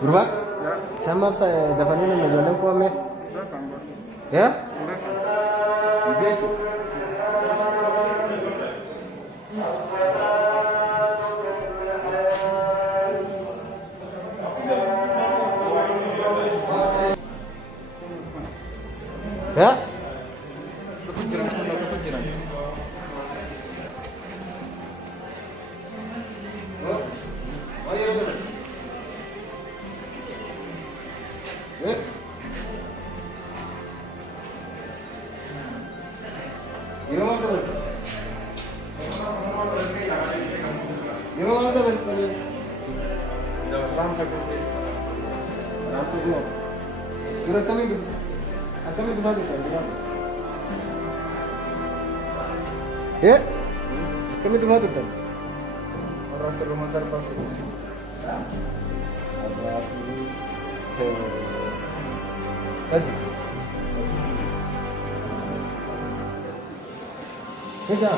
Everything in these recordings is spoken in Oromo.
Berubah? Sama saya dapat ini menjualnya kok ame? Ya? Begitu. Ya? Ya, kami dua tu kan. Orang ke rumah terpas itu. Ada ke kasih. Kita.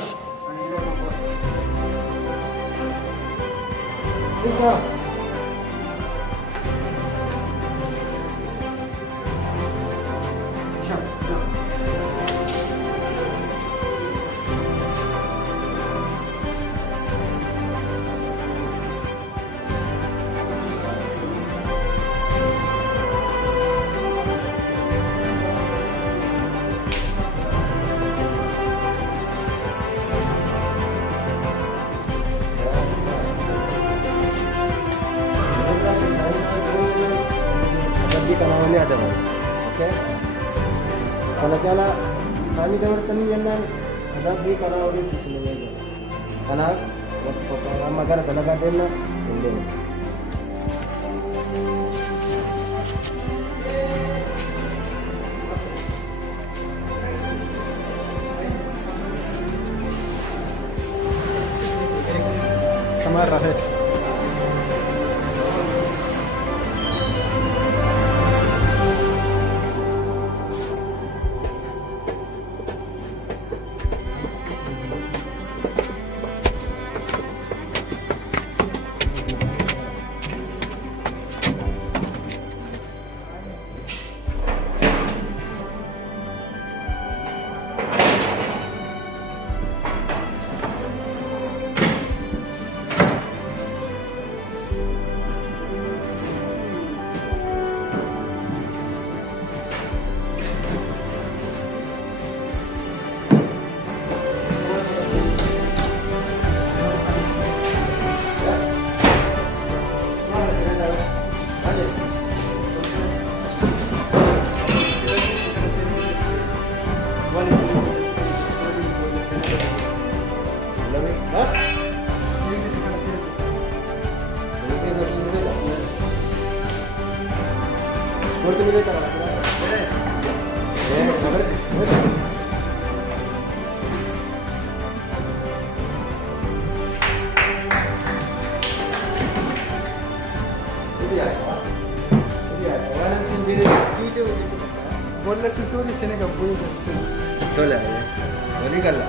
Kita. Kalau ini ada, oke? Kalau cara kami dapat penianan ada di kalau di sini aja. Karena foto lama kan tenaga dena ini. Sama Rahat. Bola sisuri sini ka buy kasi. Tola ya. Bali kala.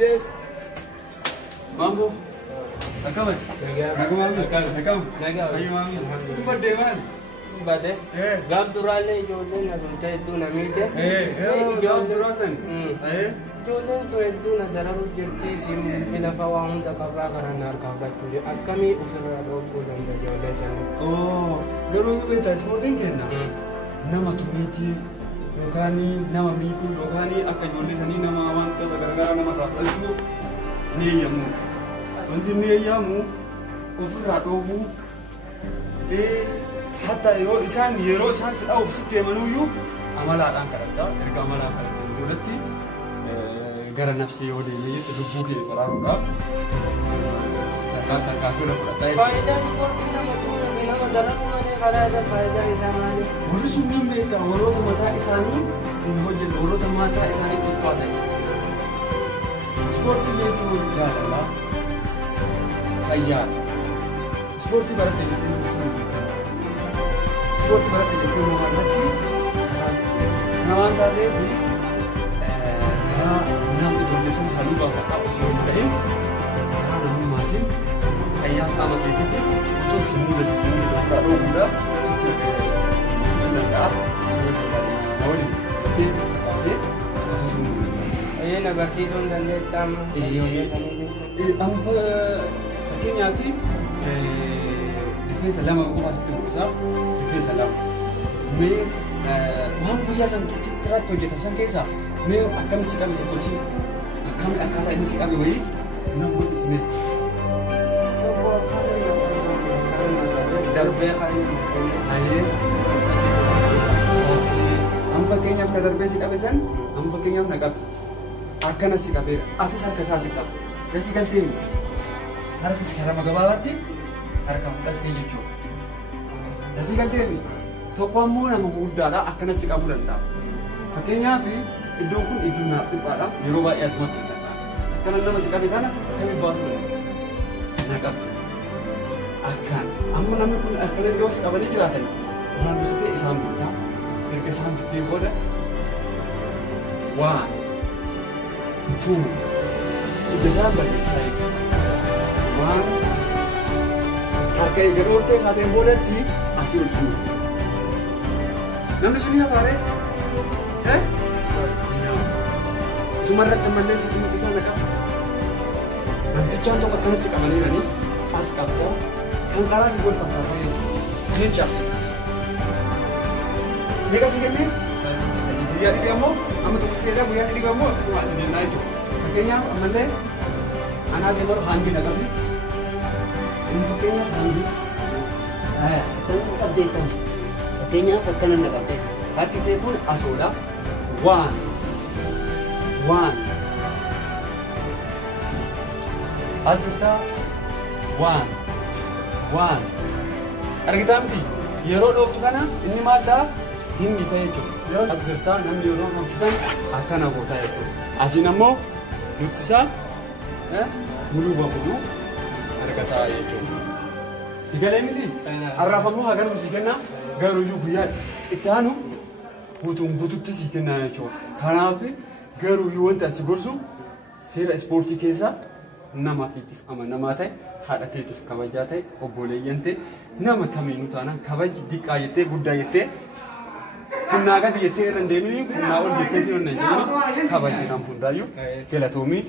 Yes. Mambo. Acaba. Bade, gam durale ijoolleen asumta hedduu namiite. Gam duraasan. Ijoolleen sun hedduu na dararuu jirti isin lafa waa hunda qabaa karan harkaa fudhachuu jira. Akkamii ofirraa dhoobuu danda'a ijoollee sanii? Garuu beektaa ispoortiin kenna. Nama tumiitii yookaan nama miidhuu yookaan akka ijoollee sanii nama wantoota garaagaraa nama fudhachuu ni eeyyamu. Wanti ni eeyyamu ofirraa dhoobuu. Hatta yeroo isaan si dhaa'uuf sitti deemanuyyuu amalaadhaan kadhatta. Erga amalaan kadhatteen boodatti gara nafsee yoo deemee jettu lubbuu kee baraaruudhaaf tarkaanfii fudhatta. Faayidaan ispoortii nama tuuluu fi nama dararuu malee karaa irra faayidaan isaa maali? Warri sun ni beeka warroota mataa isaanii hin hojjennu warroota mataa isaanii dhiphaa ta'e. Ispoortii jechuun jaalala fayyaa. Ispoortii baratee jechuun ispoortii baratee jechuun namoonni waan taateef karaa nama ijoollee sana halluu gaafa qabu osoo hin ta'in karaa namummaatiin fayyaa qaama keetiitiif otoo si mudate irraa dhoowwuudhaaf sitti ibsuu danda'a. Namoonni bakkee baatee Ayyeen agarsiisuu hin dandeettamu. Fakkeenyaaf rifeensa lama qofa sitti mul'isa. Rifeensa lama. Mee waan guyyaa san sitti irratti hojjetan san keessaa mee akkami si qabe tokkochi akkami akkaataa inni si qabe wayii namoonni si mee. Darbee kan amma fakkeenyaaf na darbee si qabe san amma fakkeenyaaf na qabe akkanas si qabeera atis harka isaa si qabe gasii galteemi harka si karaa magabaabaatti harkaan fudhattee jechuudha. Gasii galteemi tokko ammoo nama guddaadha akkanas si qabuu danda'a. Fakkeenyaaf iddoon kun iddoo naaf dhiphaadha yeroo baay'ee asumatti hojjeta. Akkana nama si qabe kana akkamiin baasuu danda'a? Na qabe. Akkaan amma namni kun akkana yoo si qabanii jiraatan duraan dursitee isaan bittaa erga isaan bittee booda waan tuu ija isaan balleessaa jechuudha. Waan harka eega dhoortee kaateen boodatti asii ol fuutu. Namni sun ni hafaaree? Isumarratti ammallee sitti mul'isaa na qaba. Namtichaan tokko akkanas si qabanii jiranii as qabdaa. Kan karaa fi golfa akkaataa jechuudha. Hin cabsita. Meeqa si kennee? Sadii. Guyyaa dhibee ammoo amma tokko seedaa guyyaa dhibee ammoo akkasuma ati deemnaa jechuudha. Fakkeenyaaf ammallee anaa deemaru haangi na qabdi. Inni fakkeenyaaf haangi. Fakkeenyaaf akkana na qabde. Harki kee kun asoodha. Waan. As jirtaa waan. Argitaa miti yeroo dhooftu kana inni maal ta'a? Hin isa jechuudha. As jirtaa namni yeroo dhooftan akkana gootaa jechuudha. Asiin ammoo luttisaa muluu bamuluu argataa jechuudha. Sigalee miti arraafamuu haa ganamu si kenna garuuyyuu guyyaa itti aanu guutuun guututti si kenna jechuudha. Kanaaf garuuyyuu wanti asi gorsu seera ispoortii keessaa nama keetiif amanamaa ta'e haadha keetiif kabajaa ta'e obboleeyyan ta'e nama kamiinuu taanaan kabaji diqqaa jettee guddaa jettee kunnaa gadi jettee irra hin deemini kunnaa ol jettee irra hin deemini kabaji nam hundaayyuu galatoomii.